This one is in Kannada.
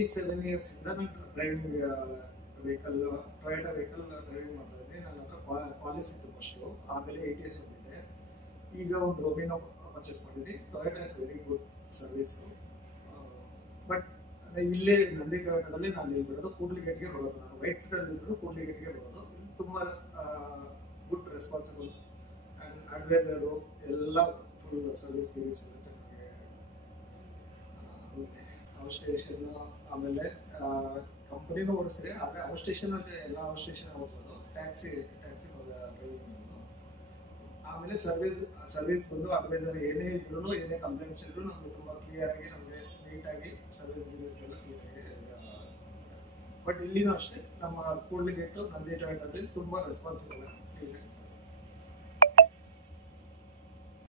27 years ಇಂದ ನಾನು driving vehicle Toyota vehicle driving ಮಾಡ್ತಾ ಇದ್ದೀನಿ. ನನ್ನ ಹತ್ರ ಪಾಲಿಸಿ ಇತ್ತು ಫಸ್ಟು, ಆಮೇಲೆ 8 years ಬಂದಿದೆ. ಈಗ ಒಂದು ರೊಮಿನೋ ಪರ್ಚೇಸ್ ಮಾಡಿದ್ದೀನಿ. Toyota is very good service. But ಇಲ್ಲೇ ನಂದಿ ಟೊಯೋಟಾದಲ್ಲಿ ನಾನು ಇಲ್ಲಿ ಬರೋದು ಕೂಡ್ಲಿಗೇಟ್ಗೆ ಬರೋದು. ನಾನು ವೈಟ್ ಫೀಲ್ಡ್ ಇದ್ರು ಕೂಡ್ಲಿಗೇಟ್ಗೆ ಬರೋದು. ಇಲ್ಲಿ ತುಂಬ ಗುಡ್ ರೆಸ್ಪಾನ್ಸಿಬಲ್ ಆ್ಯಂಡ್ ಅಡ್ವೈಸರು ಎಲ್ಲ ಫುಲ್ ಸರ್ವಿಸ್ ಗಿರೀಸ್ ಎಲ್ಲ ಚೆನ್ನಾಗಿ ಔಟ್ ಸ್ಟೇಷನ್, ಆಮೇಲೆ ಕಂಪನಿನೂ ಓಡಿಸ್ರಿ. ಆದರೆ ಔಟ್ ಸ್ಟೇಷನ್ ಅಂದರೆ ಎಲ್ಲ ಔಟ್ ಸ್ಟೇಷನ್ ಓಡಿಸೋದು, ಟ್ಯಾಕ್ಸಿ ಡ್ರೈವಿಂಗ್ ಮಾಡೋದು. ಆಮೇಲೆ ಸರ್ವಿಸ್ ಬಂದು ಅಡ್ವೈಸರ್ ಏನೇ ಇದ್ರು, ಏನೇ ಕಂಪ್ಲೇಂಟ್ಸ್ ಇದ್ರು ನಮಗೆ ತುಂಬ ಕ್ಲಿಯರಾಗಿ, ನಮಗೆ ನೀಟಾಗಿ ಸರ್ವಿಸ್ ಎಲ್ಲ ಕ್ಲಿಯರಾಗಿ. ಬಟ್ ಇಲ್ಲಿನೂ ಅಷ್ಟೇ ನಮ್ಮ ಕೂಡ್ಲಿಗೇಟು ನಂದಿ ಟೊಯೋಟಾದಲ್ಲಿ ತುಂಬ ರೆಸ್ಪಾನ್ಸಿಬಲ್.